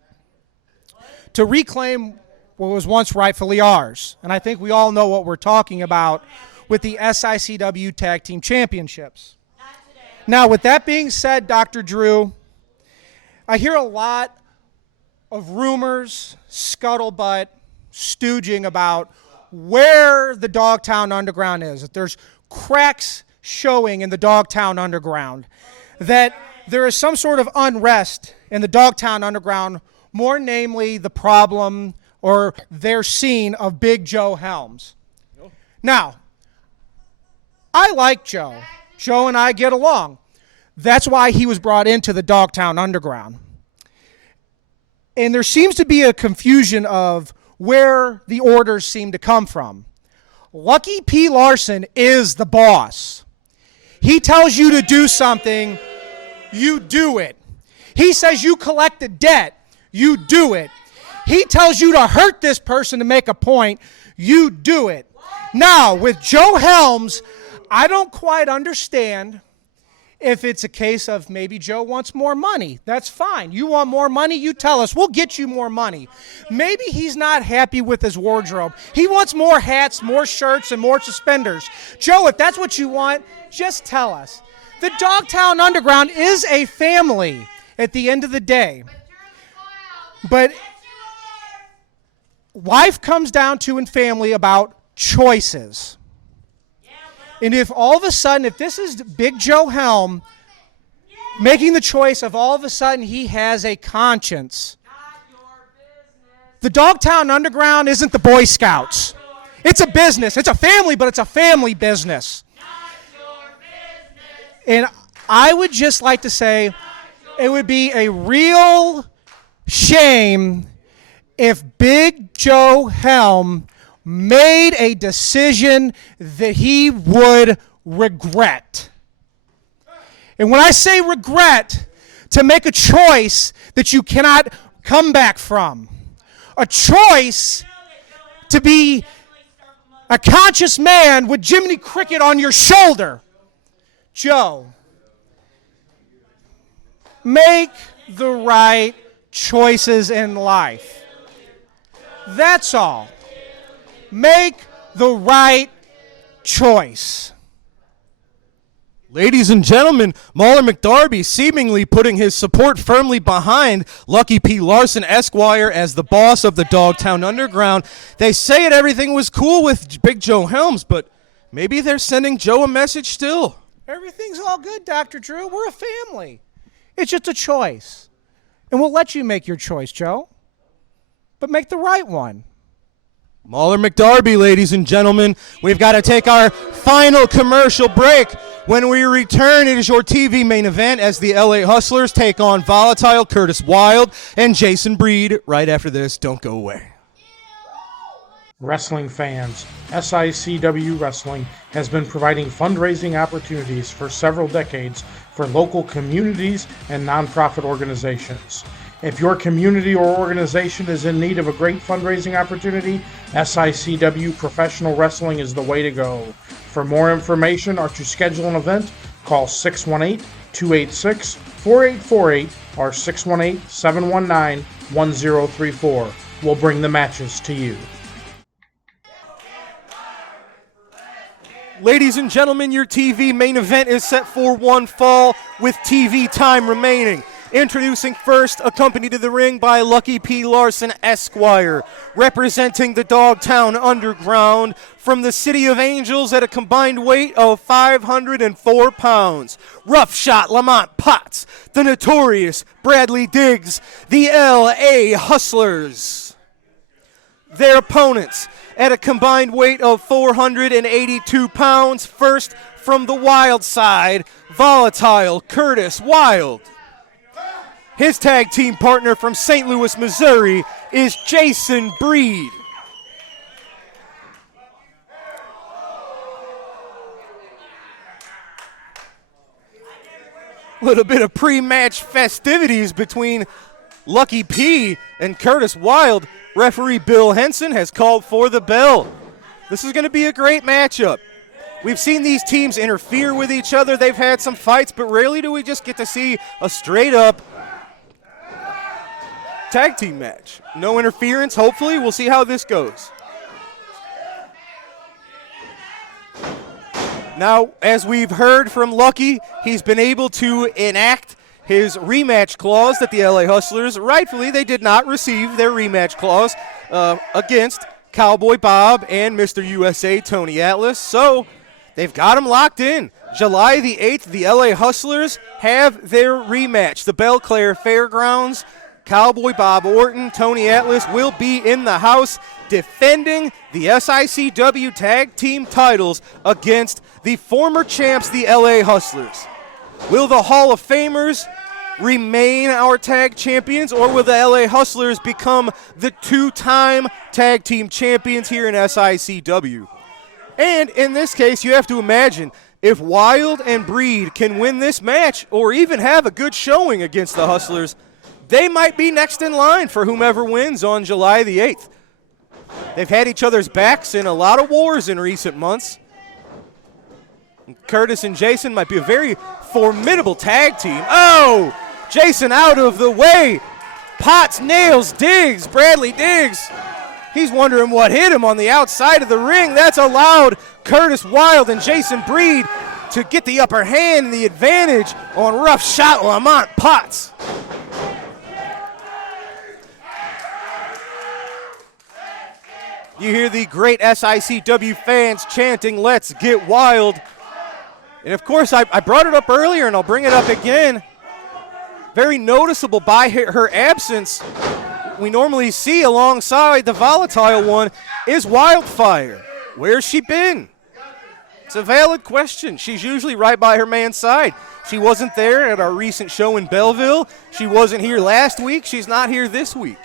to reclaim what was once rightfully ours. And I think we all know what we're talking about with the SICW Tag Team Championships. Now, with that being said, Dr. Drew, I hear a lot of rumors, scuttlebutt, stooging about where the Dogtown Underground is. That there's cracks showing in the Dogtown Underground. That there is some sort of unrest in the Dogtown Underground, more namely the problem or their scene of Big Joe Helms. Now, I like Joe. Joe and I get along. That's why he was brought into the Dogtown Underground. And there seems to be a confusion of where the orders seem to come from. Lucky P. Larson is the boss. He tells you to do something, you do it. He says you collect a debt, you do it. He tells you to hurt this person to make a point, you do it. Now, with Joe Helms, I don't quite understand if it's a case of maybe Joe wants more money. That's fine. You want more money, you tell us. We'll get you more money. Maybe he's not happy with his wardrobe. He wants more hats, more shirts, and more suspenders. Joe, if that's what you want, just tell us. The Dogtown Underground is a family at the end of the day. But life comes down to in family about choices. And if all of a sudden, if this is Big Joe Helm making the choice of all of a sudden he has a conscience, the Dogtown Underground isn't the Boy Scouts. It's a business. It's a family, but it's a family business. And I would just like to say it would be a real shame if Big Joe Helm made a decision that he would regret. And when I say regret, to make a choice that you cannot come back from. A choice to be a conscious man with Jiminy Cricket on your shoulder. Joe, make the right choices in life. That's all. Make the right choice. Ladies and gentlemen, Mueller McDarby seemingly putting his support firmly behind Lucky P. Larson, Esquire, as the boss of the Dogtown Underground. They say everything was cool with Big Joe Helms, but maybe they're sending Joe a message still. Everything's all good, Dr. Drew. We're a family. It's just a choice. And we'll let you make your choice, Joe. But make the right one. Mueller McDarby, ladies and gentlemen. We've got to take our final commercial break. When we return, it is your TV main event as the LA Hustlers take on Volatile, Curtis Wilde, and Jason Breed. Right after this, don't go away. Wrestling fans, SICW Wrestling has been providing fundraising opportunities for several decades for local communities and nonprofit organizations. If your community or organization is in need of a great fundraising opportunity, SICW Professional Wrestling is the way to go. For more information or to schedule an event, call 618-286-4848 or 618-719-1034. We'll bring the matches to you. Ladies and gentlemen, your TV main event is set for one fall with TV time remaining. Introducing first, accompanied to the ring by Lucky P. Larson, Esquire, representing the Dogtown Underground from the City of Angels at a combined weight of 504 pounds. Rough Shot Lamont Potts, the notorious Bradley Diggs, the LA Hustlers. Their opponents at a combined weight of 482 pounds. First, from the Wilde side, Volatile Curtis Wilde. His tag team partner from St. Louis, Missouri is Jason Breed. A little bit of pre-match festivities between Lucky P and Curtis Wilde. Referee Bill Henson has called for the bell. This is going to be a great matchup. We've seen these teams interfere with each other. They've had some fights, but rarely do we just get to see a straight-up tag team match. No interference, hopefully. We'll see how this goes. Now, as we've heard from Lucky, he's been able to enact his rematch clause that the LA Hustlers, rightfully, they did not receive their rematch clause against Cowboy Bob and Mr. USA Tony Atlas. So they've got him locked in. July the 8th, the LA Hustlers have their rematch. The Belle Claire Fairgrounds. Cowboy Bob Orton, Tony Atlas will be in the house defending the SICW Tag Team titles against the former champs, the LA Hustlers. Will the Hall of Famers remain our tag champions, or will the LA Hustlers become the two-time tag team champions here in SICW? And in this case, you have to imagine, if Wilde and Breed can win this match or even have a good showing against the Hustlers, they might be next in line for whomever wins on July the 8th. They've had each other's backs in a lot of wars in recent months. Curtis and Jason might be a very formidable tag team. Oh, Jason out of the way. Potts nails Diggs, Bradley Diggs. He's wondering what hit him on the outside of the ring. That's allowed Curtis Wilde and Jason Breed to get the upper hand and the advantage on Rough Shot Lamont Potts. You hear the great SICW fans chanting, "Let's get wild." And of course, I brought it up earlier and I'll bring it up again. Very noticeable by her absence, we normally see alongside the volatile one, is Wildfire. Where's she been? It's a valid question. She's usually right by her man's side. She wasn't there at our recent show in Belleville. She wasn't here last week. She's not here this week.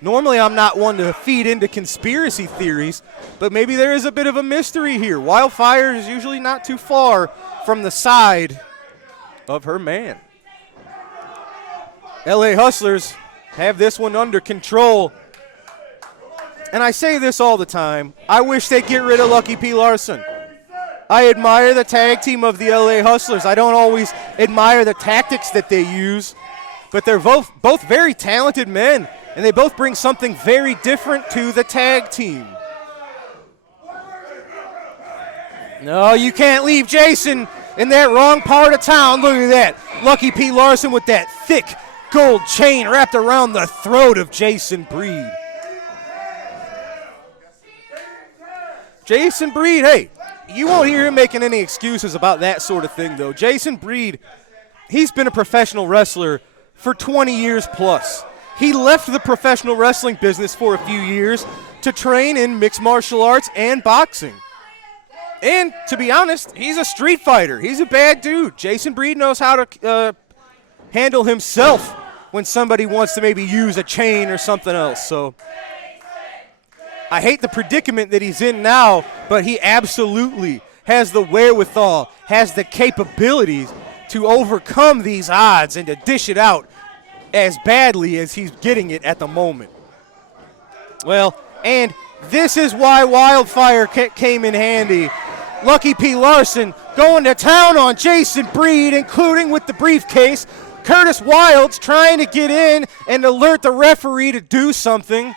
Normally, I'm not one to feed into conspiracy theories, but maybe there is a bit of a mystery here. Wildfire is usually not too far from the side of her man. LA Hustlers have this one under control. And I say this all the time. I wish they'd get rid of Lucky P. Larson. I admire the tag team of the LA Hustlers. I don't always admire the tactics that they use, but they're both very talented men. And they both bring something very different to the tag team. No, you can't leave Jason in that wrong part of town. Look at that. Lucky P. Larson with that thick gold chain wrapped around the throat of Jason Breed. Jason Breed, hey, you won't hear him making any excuses about that sort of thing, though. Jason Breed, he's been a professional wrestler for 20 years plus. He left the professional wrestling business for a few years to train in mixed martial arts and boxing. And to be honest, he's a street fighter. He's a bad dude. Jason Breed knows how to handle himself when somebody wants to maybe use a chain or something else. So I hate the predicament that he's in now, but he absolutely has the wherewithal, has the capabilities to overcome these odds and to dish it out as badly as he's getting it at the moment. Well, and this is why Wildfire came in handy. Lucky P. Larson going to town on Jason Breed, including with the briefcase. Curtis Wilde's trying to get in and alert the referee to do something.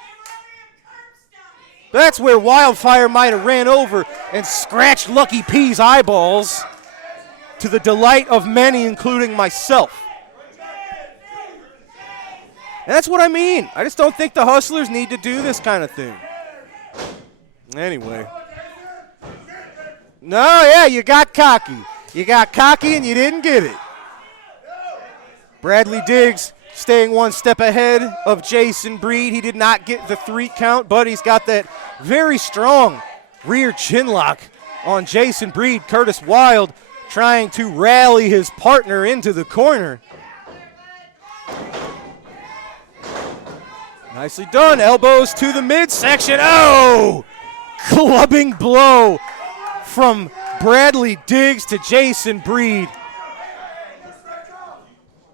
That's where Wildfire might have ran over and scratched Lucky P's eyeballs, to the delight of many, including myself. And that's what I mean. I just don't think the Hustlers need to do this kind of thing. Anyway. No, yeah, you got cocky. You got cocky and you didn't get it. Bradley Diggs staying one step ahead of Jason Breed. He did not get the 3 count, but he's got that very strong rear chin lock on Jason Breed. Curtis Wilde trying to rally his partner into the corner. Nicely done. Elbows to the midsection. Oh! Clubbing blow from Bradley Diggs to Jason Breed.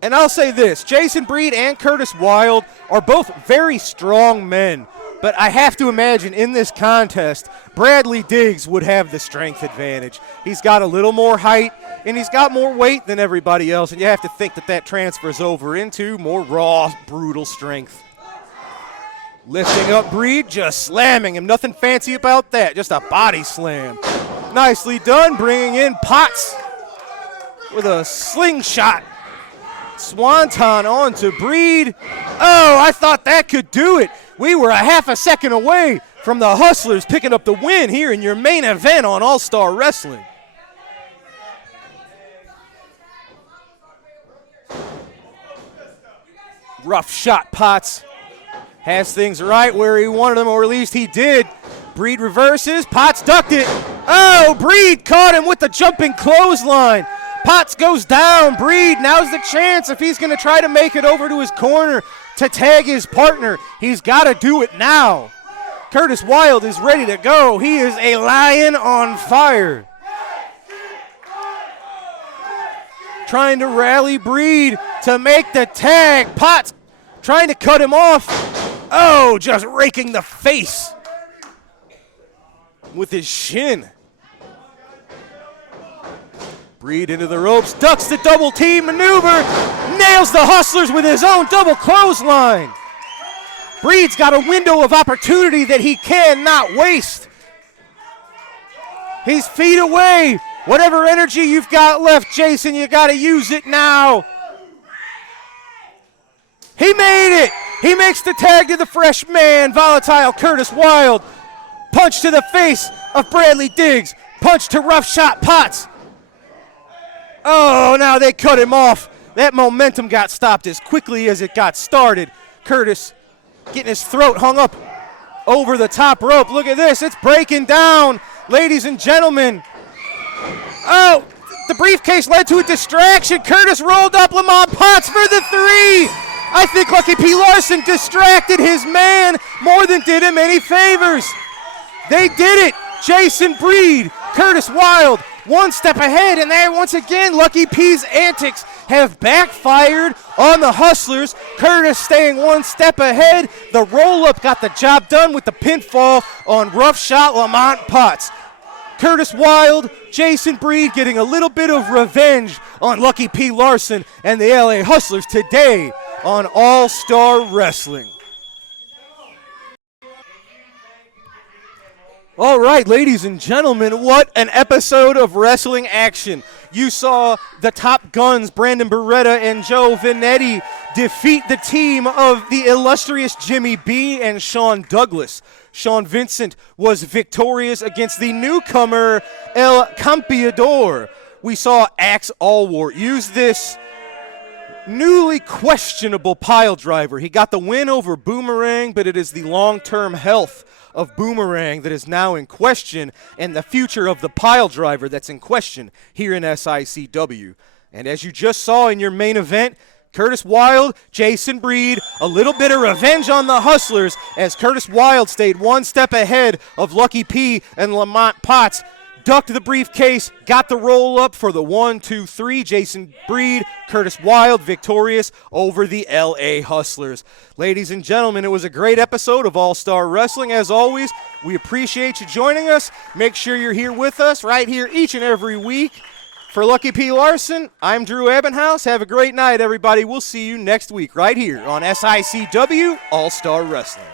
And I'll say this, Jason Breed and Curtis Wilde are both very strong men, but I have to imagine in this contest, Bradley Diggs would have the strength advantage. He's got a little more height, and he's got more weight than everybody else, and you have to think that that transfers over into more raw, brutal strength. Lifting up Breed, just slamming him. Nothing fancy about that, just a body slam. Nicely done, bringing in Potts with a slingshot. Swanton on to Breed. Oh, I thought that could do it. We were a half a second away from the Hustlers picking up the win here in your main event on All-Star Wrestling. Rough shot. Potts has things right where he wanted them, or at least he did. Breed reverses. Potts ducked it. Oh, Breed caught him with the jumping clothesline. Potts goes down. Breed, now's the chance if he's going to try to make it over to his corner to tag his partner. He's got to do it now. Curtis Wilde is ready to go. He is a lion on fire. Trying to rally Breed to make the tag. Potts trying to cut him off. Oh, just raking the face with his shin. Breed into the ropes, ducks the double team maneuver, nails the Hustlers with his own double clothesline. Breed's got a window of opportunity that he cannot waste. He's feet away. Whatever energy you've got left, Jason, you got to use it now. He made it. He makes the tag to the fresh man, volatile Curtis Wilde. Punch to the face of Bradley Diggs. Punch to rough shot Potts. Oh, now they cut him off. That momentum got stopped as quickly as it got started. Curtis getting his throat hung up over the top rope. Look at this. It's breaking down, ladies and gentlemen. Oh, the briefcase led to a distraction. Curtis rolled up Lamont Potts for the 3. I think Lucky P. Larson distracted his man more than did him any favors. They did it. Jason Breed, Curtis Wilde, one step ahead, and there once again, Lucky P's antics have backfired on the Hustlers. Curtis staying one step ahead. The roll-up got the job done with the pinfall on rough shot Lamont Potts. Curtis Wilde, Jason Breed getting a little bit of revenge on Lucky P. Larson and the LA Hustlers today on All-Star Wrestling. All right, ladies and gentlemen, what an episode of wrestling action. You saw the Top Guns, Brandon Beretta and Joe Venetti, defeat the team of the illustrious Jimmy B and Sean Douglas. Sean Vincent was victorious against the newcomer El Campiador. We saw Axe Allwart use this newly questionable pile driver. He got the win over Boomerang, but it is the long-term health of Boomerang that is now in question, and the future of the pile driver that's in question here in SICW. And as you just saw in your main event, Curtis Wilde, Jason Breed, a little bit of revenge on the Hustlers as Curtis Wilde stayed one step ahead of Lucky P and Lamont Potts. Ducked the briefcase, got the roll up for the 1, 2, 3. Jason Breed, Curtis Wilde victorious over the LA Hustlers. Ladies and gentlemen, it was a great episode of All-Star Wrestling. As always, we appreciate you joining us. Make sure you're here with us right here each and every week. For Lucky P. Larson, I'm Drew Ebenhouse. Have a great night, everybody. We'll see you next week right here on SICW All-Star Wrestling.